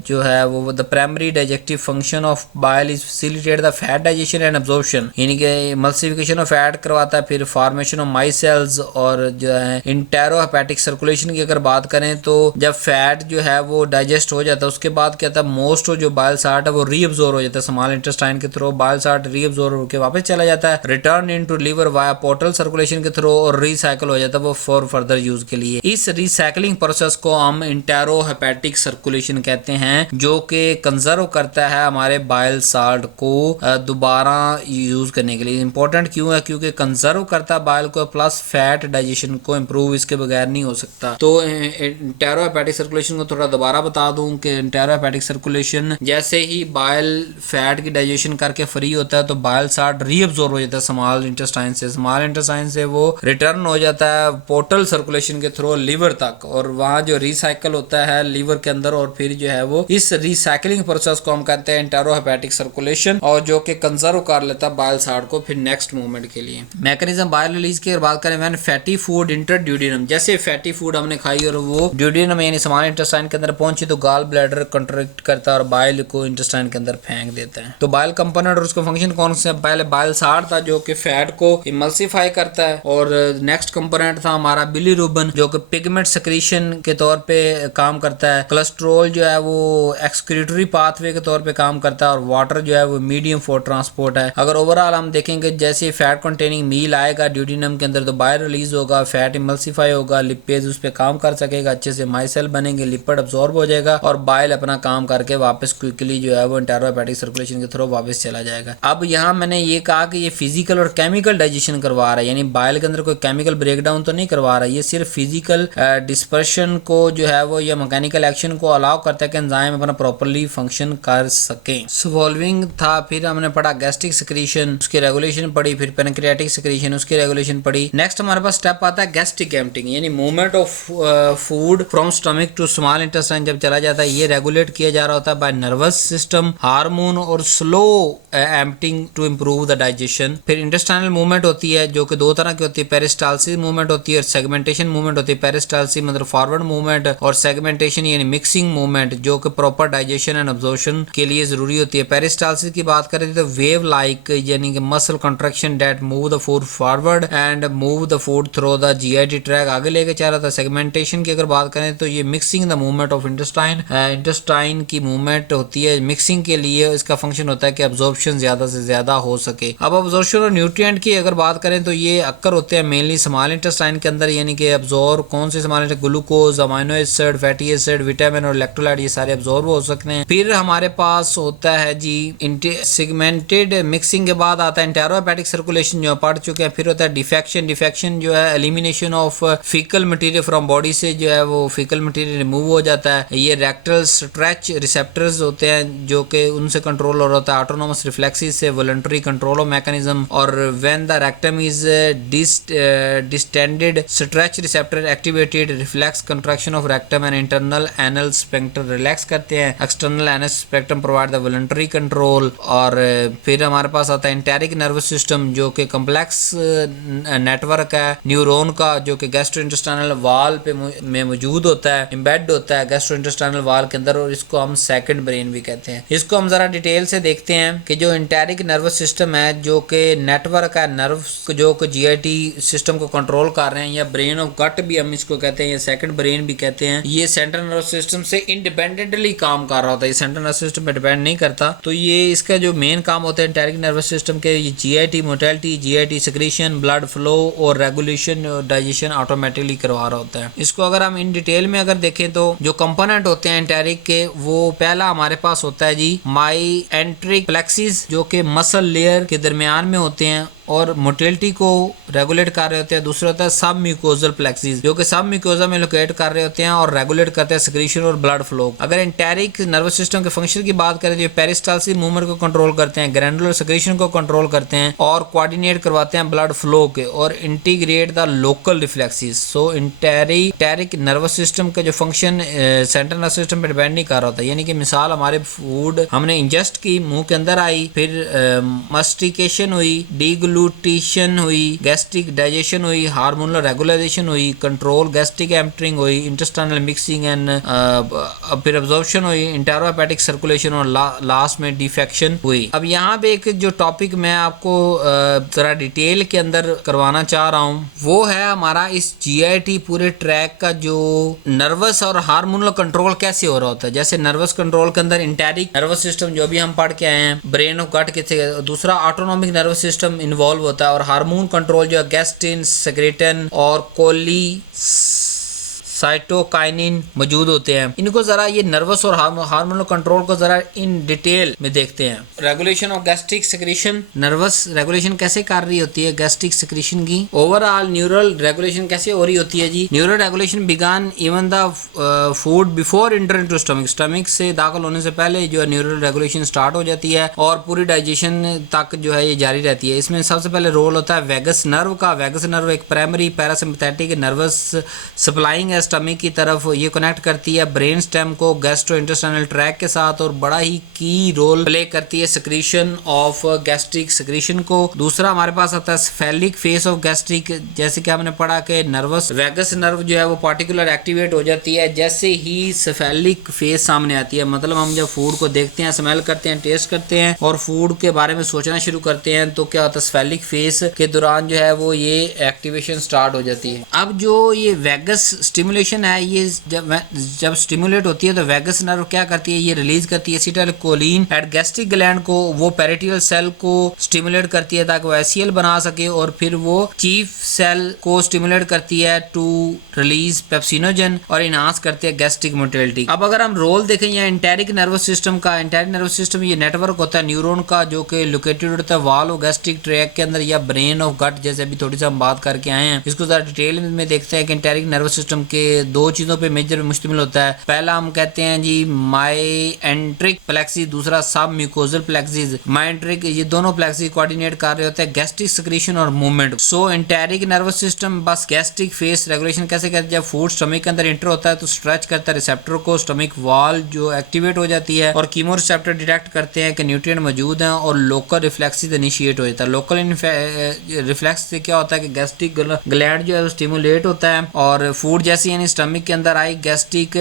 जो है वो the primary digestive function of bile is facilitate the fat digestion and absorption, यानी कि एमल्सिफिकेशन ऑफ फैट करवाता है, फिर फॉर्मेशन ऑफ माइसेल्स, और जो है इंटेरोहेपेटिक सर्कुलेशन की अगर बात करें तो जब फैट जो है वो डाइजेस्ट हो जाता है उसके बाद क्या होता है मोस्ट जो बाइल साल्ट है वो रीअब्जॉर्ब हो जाता है स्मॉल इंटेस्टाइन के थ्रू, बाइल साल्ट रीअब्जॉर्ब होकर वापस चला जाता है return into liver via portal circulation के थ्रू और रिसाइकिल हो जाता है वो फॉर फर्दर यूज के लिए। इस रिसाइकलिंग प्रोसेस को हम इंटेरोहेपेटिक सर्कुलेशन कहते हैं, जो कि कंजर्व करता है हमारे बाइल साल्ट को दोबारा यूज करने के लिए। इंपॉर्टेंट क्यों है? क्योंकि कंजर्व करता है बाइल को, प्लस फैट डाइजेशन को इम्प्रूव इसके बगैर नहीं हो सकता। तो इंटेरोहेपेटिक सर्कुलेशन को थोड़ा दोबारा बता दूं कि इंटेरोहेपेटिक सर्कुलेशन जैसे ही बाइल फैट की डाइजेशन करके फ्री होता है तो बाइल साल्ट रीअब्सॉर्ब हो जाता है स्मॉल इंटेस्टाइन से, स्मॉल इंटेस्टाइन से वो रिटर्न हो जाता है पोर्टल सर्कुलेशन के थ्रू लिवर तक, और वहाँ जो रिसाइकल होता है लिवर के अंदर, और फिर जो है वो इस रिसाइकलिंग प्रोसेस को हम कहते हैं इंटेरोहेपेटिक सर्कुलेशन, और जो कि कंजर्व कर लेता है बाइल साल्ट को फिर नेक्स्ट मूवमेंट के लिए। मैकेनिज्म बाइल रिलीज की बात करें when fatty food inter duodenum, जैसे फैटी फूड हमने खाई और वो ड्यूडेनम यानी स्मॉल इंटेस्टाइन के अंदर पहुंची तो गाल ब्लैडर कंट्रैक्ट करता है और बाइल को इंटेस्टाइन के अंदर फेंक देता है। तो बाइल कंपोनेंट और उसका फंक्शन कौन सा? पहले बाइल साल्ट था जो कि फैट को इमल्सिफाई करता है, और नेक्स्ट कंपोनेंट था हमारा बिलीरुबिन जो कि पिगमेंट सेक्रीशन के तौर पे काम करता है, कोलेस्ट्रॉल जो है वो एक्सक्रीटरी पाथवे के तौर पे काम करता है, और वाटर जो है वो मीडियम फॉर ट्रांसपोर्ट है। अगर ओवरऑल हम देखेंगे जैसे फैट कंटेनिंग मील आएगा ड्यूडेनम के अंदर तो बाइल रिलीज होगा, फैट इमल्सिफाई होगा, लिपेज उस पे काम कर सकेगा, अच्छे से माइसेल बनेंगे, लिपिड अब्सॉर्ब हो जाएगा और बाइल अपना काम करके वापस क्विकली जो है वो इंटेरोहेपेटिक सर्कुलेशन के थ्रू वापस चला जाएगा। अब यहाँ मैंने ये कहा कि ये फिजिकल और केमिकल डाइजेशन करवा रहा है, यानी बाइल के अंदर कोई केमिकल ब्रेकडाउन तो नहीं करवा रहा है, ये सिर्फ फिजिकल डिस्पर्शन को जो है वो या मैकेनिकल एक्शन को अलाउ करता है कि एंजाइम अपना प्रॉपर्ली फंक्शन कर सके। सॉल्विंग था, फिर हमने पढ़ा गैस्ट्रिक सेक्रीशन उसकी रेगुलेशन पढ़ी, फिर पैनक्रियाटिक सेक्रीशन उसकी रेगुलेशन पढ़ी। नेक्स्ट हमारे पास स्टेप आता है गैस्ट्रिक एम्प्टिंग, यानी movement of food from stomach to small intestine जब चला जाता है ये रेगुलेट किया जा रहा होता है बाय नर्वस सिस्टम, हार्मोन और slow emptying to improve the digestion. फिर इंटेस्टाइनल मूवमेंट होती है जो कि दो तरह की होती है, पेरिस्टालसिस मूवमेंट होती है और सेगमेंटेशन मूवमेंट होती है। पेरिस्टालसिस मतलब फॉरवर्ड मूवमेंट और सेगमेंटेशन यानी मिक्सिंग मूवमेंट जो कि प्रॉपर डाइजेशन एंड अब्जॉर्प्शन के लिए जरूरी होती है। पेरिस्टालसिस की बात करें तो वेव लाइक यानी कि muscle contraction that move the food forward and move the food through the GIT tract आगे लेके जा रहा था। सेगमेंटेशन की अगर बात करें तो ये mixing the movement of intestine की मूवमेंट होती है मिक्सिंग के लिए, इसका फंक्शन होता है कि अब्जॉर्प्शन ज्यादा से ज्यादा हो सके। अब अब्जॉर्प्शन और न्यूट्रिएंट की अगर बात करें तो ये अक्कर होते हैं मेनली स्मॉल इंटेस्टाइन के अंदर, यानी कि अब्जॉर्ब कौन से small glucose, amino acid, fatty acid, vitamin और इलेक्ट्रोलाइट ये सारे अब्जॉर्ब हो सकते हैं। फिर हमारे पास होता है जी सेगमेंटेड मिक्सिंग के बाद आता है इंटेरोहेपेटिक सर्कुलेशन जो पढ़ चुके हैं। फिर होता है डिफेक्शन, डिफेक्शन जो है elimination of faecal material from body से जो है वो फीकल मटेरियल रिमूव हो जाता है। ये रेक्टल स्ट्रेच रिसेप्टर्स होते हैं जो कि उनसे कंट्रोल हो रहा होता है, ऑटोनोमस रिफ्लेक्सेस से वॉलंटरी कंट्रोल ऑफ मैकेनिज्म। और when the rectum is distended stretch receptor activated reflex contraction of rectum and internal anal sphincter relax करते हैं। External anal sphincter provide the voluntary control. और फिर हमारे पास आता है एंटेरिक नर्वस सिस्टम जो कि कॉम्प्लेक्स नेटवर्क है न्यूरॉन का जो कि गैस्ट्रोइंटेस्टाइनल वाल पे में मौजूद होता है, एम्बेड होता है गैस्ट्रोइंटेस्टाइनल वाल के अंदर, और इसको हम सेकंड ब्रेन भी कहते हैं। इसको हम जरा डिटेल से देखते हैं कि जो एंटेरिक नर्वस सिस्टम है जो कि नेटवर्क है नर्व्स जो कि जीआईटी सिस्टम को कंट्रोल कर रहे हैं, या ब्रेन ऑफ गट भी हम इसको कहते हैं, या सेकंड ब्रेन भी कहते हैं। ये सेंट्रल नर्वस सिस्टम से इंडिपेंडेंटली काम कर रहा होता है, ये सेंट्रल नर्वस सिस्टम पे डिपेंड नहीं करता। तो ये इसका जो मेन काम होता है एंटेरिक नर्वस सिस्टम के GIT motility, GIT secretion, blood flow और रेगुलेशन और डाइजेशन ऑटोमेटिकली करवा रहा होता है। इसको अगर हम इन डिटेल में अगर देखें तो जो कंपोनेंट होते हैं एंटेरिक के, वो पहला हमारे पास होता है जी माइएंटेरिक प्लेक्सिस जो कि मसल लेयर के दरमियान में होते हैं और मोटिलिटी को रेगुलेट कर रहे होते हैं। दूसरा होता है सब म्यूकोजल प्लेक्सिस जो कि सब म्यूकोजा में लोकेट कर रहे होते हैं और रेगुलेट करते हैं सेक्रीशन और ब्लड फ्लो। अगर एंटेरिक नर्वस सिस्टम के फंक्शन की बात करें तो ये पेरिस्टालसिस मूवमेंट को कंट्रोल करते हैं, ग्रैनुलर सेक्रीशन को कंट्रोल करते हैं और कोऑर्डिनेट करवाते हैं ब्लड फ्लो के, और integrate the local reflexes. So enteric nervous system का जो फंक्शन सेंट्रल नर्वस सिस्टम पे डिपेंड नहीं कर रहा होता, यानी कि मिसाल हमारे फूड हमने इंजेस्ट की, मुंह के अंदर आई, फिर मस्टिकेशन हुई, डी डिग्लूटिशन हुई, गैस्ट्रिक डाइजेशन हुई, हार्मोनल रेगुलेशन हुई, कंट्रोल गैस्ट्रिक एम्पटिंग हुई, इंटेस्टाइनल मिक्सिंग एंड फिर अब्जॉर्प्शन हुई, इंटेरोहेपेटिक सर्कुलेशन और लास्ट में डिफेक्शन हुई। अब यहाँ पे एक जो टॉपिक मैं आपको जरा डिटेल के अंदर करवाना चाह रहा हूँ वो है हमारा इस जीआईटी पूरे ट्रैक का जो नर्वस और हार्मोनल कंट्रोल कैसे हो रहा होता है। जैसे नर्वस कंट्रोल के अंदर इंटेरिक नर्वस सिस्टम जो भी हम पढ़ के आए हैं, ब्रेन ऑफ गट के, दूसरा ऑटोनॉमिक नर्वस सिस्टम इन्वॉल्व होता है, और हार्मोन कंट्रोल जो है गैस्ट्रिन, सेक्रेटिन और कोली साइटोकाइनिन मौजूद होते हैं। इनको जरा ये नर्वस और हार्मोनल कंट्रोल को जरा इन डिटेल में देखते हैं। Regulation of gastric secretion, nervous regulation कैसे कर रही होती है गैस्ट्रिक सेक्रेशन की। ओवरऑल न्यूरल रेगुलेशन कैसे हो रही होती है जी। Neural regulation began even the food before enter into stomach, stomach से दाखिल होने से पहले जो है न्यूरल रेगुलेशन स्टार्ट हो जाती है और पूरी डाइजेशन तक जो है ये जारी रहती है। इसमें सबसे पहले रोल होता है वेगस नर्व का। वेगस नर्व एक प्राइमरी पैरासिम्पैथेटिक नर्वस सप्लाइंग है स्टमक की तरफ, ये कनेक्ट करती है ब्रेन स्टेम को गैस्ट्रोइंटेस्टाइनल ट्रैक के साथ और बड़ा ही की रोल प्ले करती है सिक्रीशन ऑफ गैस्ट्रिक सिक्रीशन को। दूसरा हमारे पास आता है सेफेलिक फेस ऑफ गैस्ट्रिक, जैसे कि हमने पढ़ा कि नर्वस वेगस नर्व जो है वो पार्टिकुलर एक्टिवेट हो जाती है जैसे ही सेफेलिक फेस सामने आती है। मतलब हम जब फूड को देखते हैं, स्मेल करते हैं, टेस्ट करते हैं और फूड के बारे में सोचना शुरू करते हैं तो क्या होता है सेफेलिक फेस के दौरान जो है वो ये एक्टिवेशन स्टार्ट हो जाती है। अब जो ये वेगस स्टिमुलेशन है, ये जब स्टिमुलेट होती है तो वेगस नर्व क्या करती है, ये रिलीज करती है एसिटाइलकोलिन एट गैस्ट्रिक ग्लैंड को, वो पेरिटियल सेल को स्टिमुलेट करती है ताकि वो एसीएल बना सके, और फिर वो चीफ सेल को स्टिमुलेट करती है टू रिलीज पेप्सिनोजन और इनहांस करती है गैस्ट्रिक मोटिलिटी। अब अगर हम रोल देखें यहाँ इंटेरिक नर्वस सिस्टम का, इंटेरिक नर्वस सिस्टम ये नेटवर्क होता है न्यूरॉन का जो कि लोकेटेड होता है वाल ऑफ गैस्ट्रिक ट्रैक के अंदर या ब्रेन ऑफ गट, जैसे अभी थोड़ी सी हम बात करके आए हैं। इसको जरा डिटेल में देखते हैं कि इंटेरिक नर्वस सिस्टम के दो चीजों पे मेजर मुश्तमिल होता है। पहला हम कहते हैं जी माइएंट्रिक प्लेक्सिस, दूसरा सब म्यूकोजल प्लेक्सिस। माइएंट्रिक, ये दोनों प्लेक्सिस कोऑर्डिनेट कर रहे होते हैं गैस्ट्रिक सिक्रीशन और मूवमेंट। सो इंटेरिक नर्वस सिस्टम बस गैस्ट्रिक फेस रेगुलेशन कैसे करते हैं, जब फूड स्टमक के अंदर इंटर होता है तो स्ट्रेच करता है रिसेप्टर को, स्टमक वॉल जो एक्टिवेट हो जाती है और कीमो रिसेप्टर डिटेक्ट करते हैं कि न्यूट्रिएंट मौजूद हैं और लोकल रिफ्लेक्सिस इनिशिएट हो जाता है। लोकल रिफ्लेक्स से क्या होता है कि गैस्ट्रिक ग्लैंड जो है स्टिमुलेट होता है और फूड जैसे यानी स्टमक के अंदर आई गैस्ट्रिक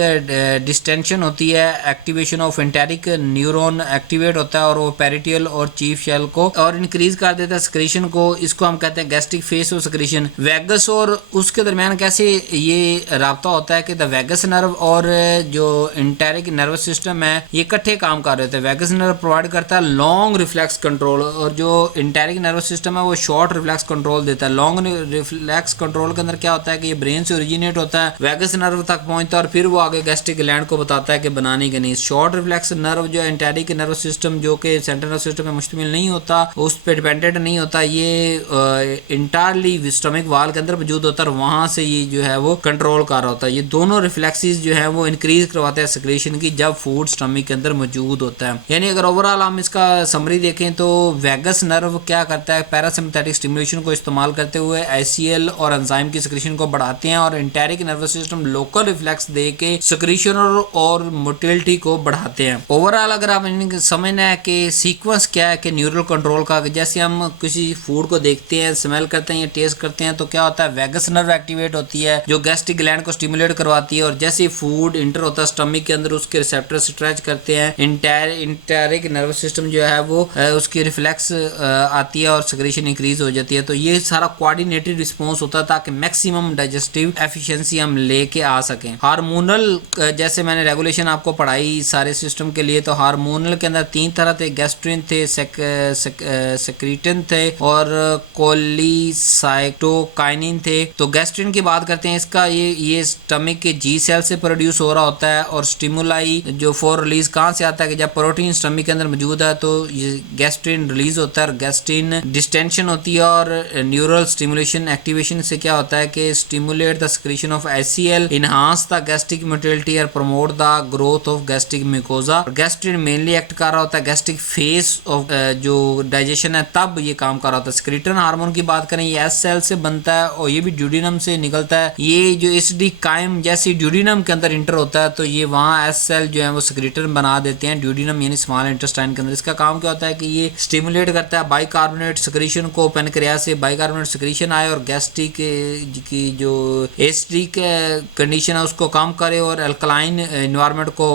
डिस्टेंशन होती है, activation of enteric neuron activate होता है और वो पेरिटियल और चीफ शेल को और इंक्रीज कर देता है सिक्रीशन को। इसको हम कहते हैं gastric phase of secretion. Vagus और उसके दरमियान कैसे ये राब्ता होता है कि द वेगस नर्व और जो इंटेरिक नर्वस सिस्टम है ये इकट्ठे काम कर रहे होते हैं। वेगस नर्व प्रोवाइड करता है लॉन्ग रिफ्लेक्स कंट्रोल और जो इंटेरिक नर्वस सिस्टम है वो शॉर्ट रिफ्लेक्स कंट्रोल देता है। लॉन्ग रिफ्लेक्स कंट्रोल के अंदर क्या होता है कि ये ब्रेन से ओरिजिनेट होता है, वेगस नर्व तक पहुंचता है और फिर वो आगे गैस्ट्रिक ग्लैंड को बताता है कि बनाने के नहीं। शॉर्ट रिफ्लेक्स नर्व जो इंटेरिक नर्वस सिस्टम जो कि सेंट्रल नर्वस सिस्टम में मुश्तमिल नहीं होता, उस पर डिपेंडेंट नहीं होता, ये इंटायरली स्टमक वाल के अंदर मौजूद होता है और वहां से ये जो है वो कंट्रोल कर रहा होता है। ये दोनों रिफ्लेक्सेस जो है वो इंक्रीज करवाते हैं सिक्रीशन की जब फूड स्टमक के अंदर मौजूद होता है। यानी अगर ओवरऑल हम इसका समरी देखें तो वेगस नर्व क्या करता है, पैरासिम्पैथेटिक स्टिमुलेशन को इस्तेमाल करते हुए एसीएल और एंजाइम की सिक्रीशन को बढ़ाते हैं और enteric nervous system local reflex दे के सिक्रीशन और मोटिलिटी को बढ़ाते हैं। ओवरऑल अगर आप समझना है कि सीक्वेंस क्या है कि न्यूरल कंट्रोल का, जैसे हम किसी फूड को देखते हैं, स्मेल करते हैं या टेस्ट करते हैं तो क्या होता है वेगस नर्व एक्टिवेट होती है जो गैस्ट्रिक ग्लैंड को स्टिमुलेट करवाती है और जैसे फूड इंटर होता है स्टमक के अंदर उसके रिसेप्टर स्ट्रेच करते हैं, इंटेरिक नर्वस सिस्टम जो है वो उसकी रिफ्लेक्स आती है और सिक्रीशन इंक्रीज हो जाती है। तो ये सारा कोऑर्डिनेटेड रिस्पॉन्स होता है ताकि मैक्सिमम डाइजेस्टिव एफिशिएंसी हम लेके आ सकें। हार्मोनल, जैसे मैंने रेगुलेशन आपको पढ़ाई सारे सिस्टम के लिए, तो हार्मोनल के अंदर तीन तरह थे, गैस्ट्रिन थे, सेक्रेटिन थे और कोलिसाइटोकाइनिन थे। तो गैस्ट्रिन की बात करते हैं, इसका ये स्टमक के जी सेल से प्रोड्यूस हो रहा होता है और स्टिमुलाई जो फॉर रिलीज कहाँ से आता है कि जब प्रोटीन स्टमक के अंदर मौजूद है तो ये गैस्ट्रिन रिलीज होता है और गैस्ट्रिन डिस्टेंशन होती है और न्यूरल स्टिमुलेशन एक्टिवेशन से क्या होता है कि stimulate the secretion of HCl enhance the gastric motility और promote the growth of gastric mucosa। Gastrin mainly act कर रहा होता है गैस्ट्रिक फेस ऑफ जो डाइजेशन है तब ये काम कर रहा होता है। स्क्रीटन हार्मोन की बात करें ये एस सेल से बनता है और ये भी ड्यूडिनम से निकलता है। ये जो एसिडिकाइम जैसे ड्यूडिनम के अंदर इंटर होता है तो ये वहाँ एस सेल जो है वो स्क्रीटन बना देते हैं ड्यूडिनम यानी स्मॉल इंटेस्टाइन के अंदर। इसका काम क्या होता है कि ये स्टिमुलेट करता है बाइकार्बोनेट सिक्रीशन को, पैनक्रियास से बाइकार्बोनेट सिक्रीशन आए और गैस्ट्रिक की जो एसिडिक कंडीशन है उसको कम करे और अल्कलाइन इन्वायरमेंट को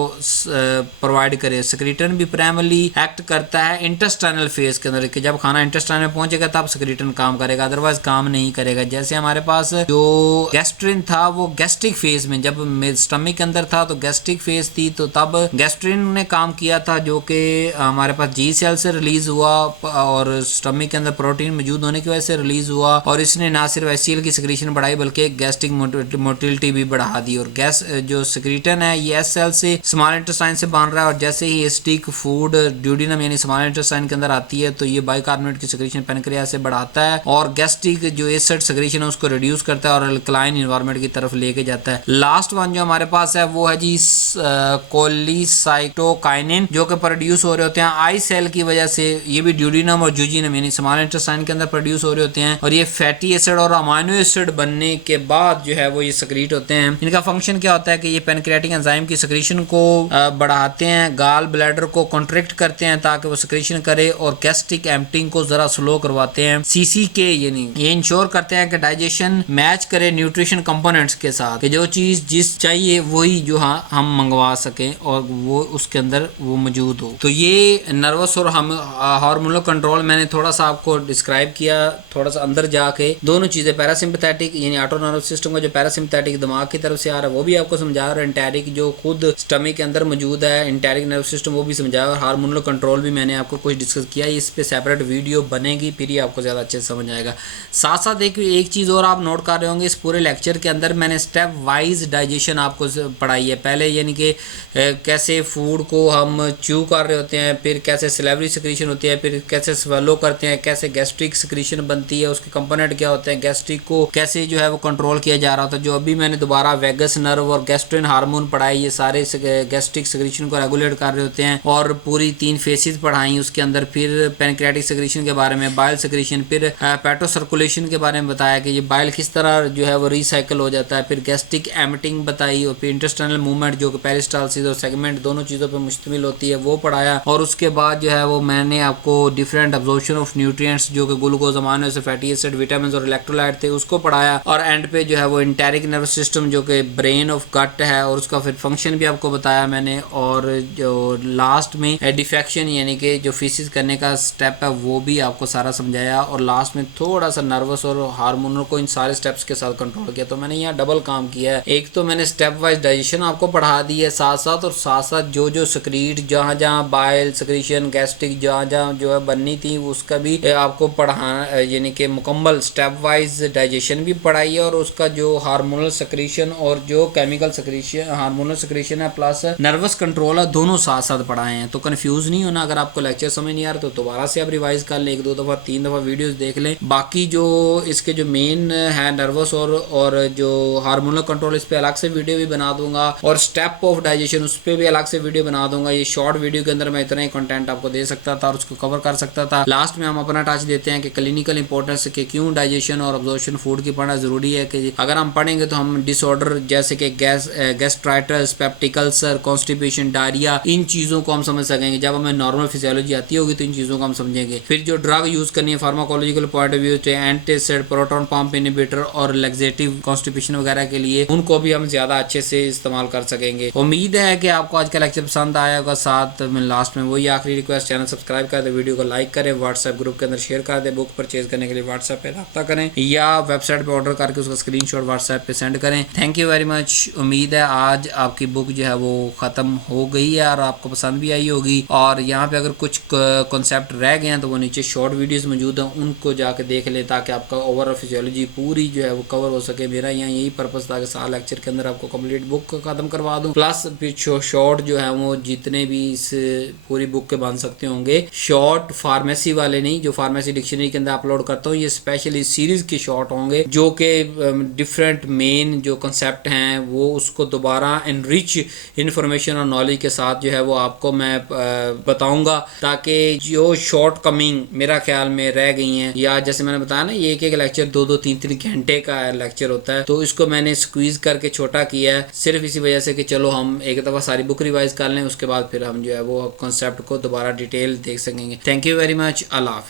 प्रोवाइड करे। स्क्रीटन भी प्राइमरली एक्ट करता है इंटेस्टाइनल फेज के अंदर कि जब खाना इंटेस्टाइन में पहुंचेगा तब स्क्रीटन काम करेगा, अदरवाइज काम नहीं करेगा। जैसे हमारे पास जो गैस्ट्रिन था वो गैस्ट्रिक फेज में जब स्टमक के अंदर था तो गैस्ट्रिक फेज थी तो तब गैस्ट्रिन ने काम किया था जो कि हमारे पास जी सेल से रिलीज हुआ और स्टमक के अंदर प्रोटीन मौजूद होने की वजह से रिलीज हुआ और इसने ना सिर्फ HCl की सिक्रीशन बढ़ाई बल्कि गैस्ट्रिक मोटिलिटी भी बढ़ा दी। और गैस जो सिक्रीटन है ये एस सेल से स्मॉल इंटेस्टाइन से बन रहा है और जैसे ही एसिडिक फूड ड्यूडिनम यानी स्मॉल इंटेस्टाइन के अंदर आती है तो ये बाइकार्बोनेट की सिक्रीशन पैनक्रियास से बढ़ाता है और गैस्ट्रिक जो एसिड सिक्रीशन है उसको रिड्यूस करता है और अल्कलाइन एनवायरनमेंट की तरफ लेके जाता है। लास्ट वन जो हमारे पास है वो है जी कोलिसाइटोकाइनिन जो कि प्रोड्यूस हो रहे होते हैं आई सेल की वजह से। ये भी ड्यूडिनम और जुजिनम यानी स्मॉल इंटेस्टाइन के अंदर प्रोड्यूस हो रहे होते हैं और ये फैटी एसिड और अमाइनो एसिड बनने के बाद जो है वो ये सिक्रीट होते हैं। इनका फंक्शन क्या होता है कि ये पैनक्रियाटिक एंजाइम की सिक्रीशन को बढ़ाते हैं, गाल ब्लैडर को कॉन्ट्रैक्ट करते हैं ताकि वो सिक्रीशन करे और गैस्ट्रिक एम्प्टिंग को जरा स्लो करवाते हैं। CCK यानी ये इंश्योर करते हैं कि डाइजेशन मैच करे न्यूट्रिशन कंपोनेंट्स के साथ कि जो चीज जिस चाहिए वही जो हम मंगवा सकें और वो उसके अंदर वो मौजूद हो। तो ये नर्वस और हम हार्मोनल कंट्रोल मैंने थोड़ा सा आपको डिस्क्राइब किया, थोड़ा सा अंदर जाके दोनों चीजें पैरासिम्पैथेटिक यानी ऑटो नर्वस सिस्टम का जो पैरासिम्पैथेटिक दिमाग की तरफ से आ रहा है वो भी आपको समझा और एंटेरिक जो खुद स्टमक के अंदर मौजूद है एंटेरिक नर्वस सिस्टम वो भी समझाया और हार्मोनल कंट्रोल भी मैंने आपको कुछ डिस्कस किया। इस पे सेपरेट वीडियो बनेगी फिर ही आपको ज़्यादा अच्छे से समझ आएगा। साथ साथ एक चीज़ और आप नोट कर रहे होंगे इस पूरे लेक्चर के अंदर मैंने स्टेप वाइज डाइजेशन आपको पढ़ाई है। पहले यानी कि कैसे फूड को हम च्यू कर रहे होते हैं, फिर कैसे सिलेवरी सिक्रीशन होती है, फिर कैसे स्वेलो करते हैं, कैसे गैस्ट्रिक सिक्रीशन बनती है, उसके कंपोनेंट क्या होते हैं, गैस्ट्रिक को कैसे जो है वो कंट्रोल किया जा रहा था। जो अभी मैंने दोबारा वेगस नर्व और गैस्ट्रिन हार्मोन पढ़ाई ये सारे गैस्ट्रिक सिक्रीशन को रेगुलेट कर रहे होते हैं और पूरी 3 फेसेस पढ़ाई उसके अंदर। फिर पैनक्रियाटिक सिक्रीशन के बारे में, बाइल सिक्रीशन, फिर पेटो सर्कुलेशन के बारे में बताया कि ये बाइल किस तरह जो है वो रिसाइकल हो जाता है, फिर गैस्ट्रिक एमिटिंग बताई और फिर इंटेस्टाइनल मूवमेंट जो कि पेरिस्टालसिस और सेगमेंट दोनों चीज़ों पर मुश्तमिल होती है वो पढ़ाया। और उसके बाद जो है वो मैंने आपको डिफरेंट अब्जॉर्प्शन ऑफ न्यूट्रिएंट्स जो कि glucose, amino acid, fatty acid, vitamin और इलेक्ट्रोलाइट थे उसको पढ़ाया। और एंड पे जो है वो इंटेरिक नर्वस सिस्टम जो कि ब्रेन ऑफ गट है और उसका फिर फंक्शन भी आपको बताया मैंने। और जो लास्ट में डिफेक्शन यानी कि जो फीसिस करने का स्टेप है वो भी आपको सारा समझाया और लास्ट में थोड़ा सा नर्वस और हार्मोनल को इन सारे स्टेप्स के साथ कंट्रोल किया। तो मैंने यहाँ डबल काम किया है, एक तो मैंने स्टेप वाइज डाइजेशन आपको पढ़ा दी है साथ साथ, और साथ साथ जो सिक्रीट जहाँ जहाँ बाइल सिक्रीशन गैस्ट्रिक जहाँ जहाँ जो है बननी थी उसका भी आपको पढ़ाना यानी कि मुकम्मल स्टेप वाइज डाइजेशन भी पढ़ाई है और उसका जो हार्मोनल सिक्रीशन और जो केमिकल सिक्रीशन हार्मोनल सिक्रीशन है प्लस नर्वस कंट्रोल है दोनों साथ साथ पढ़ाए हैं। तो कंफ्यूज नहीं होना, अगर आपको लेक्चर समझ नहीं आ रहा तो दोबारा से आप रिवाइज कर लें, 1-2 दफ़ा 3 दफ़ा वीडियोस देख लें। बाकी जो इसके जो मेन है नर्वस और जो हार्मोनल कंट्रोल इस पे अलग से वीडियो भी बना दूंगा और स्टेप ऑफ डाइजेशन उस पर भी अलग से वीडियो बना दूंगा। ये शॉर्ट वीडियो के अंदर मैं इतना ही कंटेंट आपको दे सकता था और उसको कवर कर सकता था। लास्ट में हम अपना टच देते हैं कि क्लिनिकल इंपॉर्टेंस के क्यों डाइजेशन और अब्जॉर्प्शन फूड की पढ़ना जरूरी है कि अगर हम पढ़ेंगे तो हम डिसऑर्डर जैसे कि gastritis, peptic ulcer, constipation, diarrhoea इन चीज़ों को हम समझ सकेंगे। जब हमें नॉर्मल फिजियोलॉजी आती होगी तो इन चीज़ों को हम समझेंगे। फिर जो ड्रग यूज़ करनी है फार्माकोलॉजिकल पॉइंट ऑफ व्यू से एंटासिड, प्रोटॉन पंप इनहिबिटर और लैक्सेटिव कॉन्स्टिपेशन वगैरह के लिए उनको भी हम ज़्यादा अच्छे से इस्तेमाल कर सकेंगे। उम्मीद है कि आपको आज का लेक्चर पसंद आया होगा। साथ में लास्ट में वही आखिरी रिक्वेस्ट, चैनल सब्सक्राइब कर दे, वीडियो को लाइक करें, व्हाट्सएप ग्रुप के अंदर शेयर कर दे। बुक परचेज करने के लिए व्हाट्सएप पे रब्ता करें या वेबसाइट पे ऑर्डर करके उसका स्क्रीनशॉट व्हाट्सएप पे सेंड करें। Thank you very much. उम्मीद है आज आपकी बुक जो है वो ख़त्म हो गई है और आपको पसंद भी आई होगी। और यहाँ पे अगर कुछ कॉन्सेप्ट रह गए हैं तो वो नीचे शॉर्ट वीडियोस मौजूद हैं, उनको जाके देख ले ताकि आपका ओवरऑल फिजियोलॉजी पूरी जो है वो कवर हो सके। मेरा यहाँ यही पर्पस था कि 7 लेक्चर के अंदर आपको कंप्लीट बुक ख़त्म करवा दूँ, प्लस फिर शॉर्ट जो है वो जितने भी इस पूरी बुक के बन सकते होंगे। शॉर्ट फार्मेसी वाले नहीं, जो फार्मेसी डिक्शनरी के अंदर अपलोड करता हूँ, ये स्पेशली सीरीज के शॉर्ट होंगे जो कि डिफरेंट मेन मेन जो कंसेप्ट हैं वो उसको दोबारा एनरिच इन्फॉर्मेशन और नॉलेज के साथ जो है वो आपको मैं बताऊंगा, ताकि जो शॉर्ट कमिंग मेरा ख्याल में रह गई हैं, या जैसे मैंने बताया ना ये एक लेक्चर 2-3 घंटे का लेक्चर होता है, तो इसको मैंने स्क्वीज करके छोटा किया है सिर्फ इसी वजह से कि चलो हम एक दफ़ा सारी बुक रिवाइज कर लें, उसके बाद फिर हम जो है वो कॉन्सेप्ट को दोबारा डिटेल देख सकेंगे। Thank you very much. अल्लाह हाफ़िज़।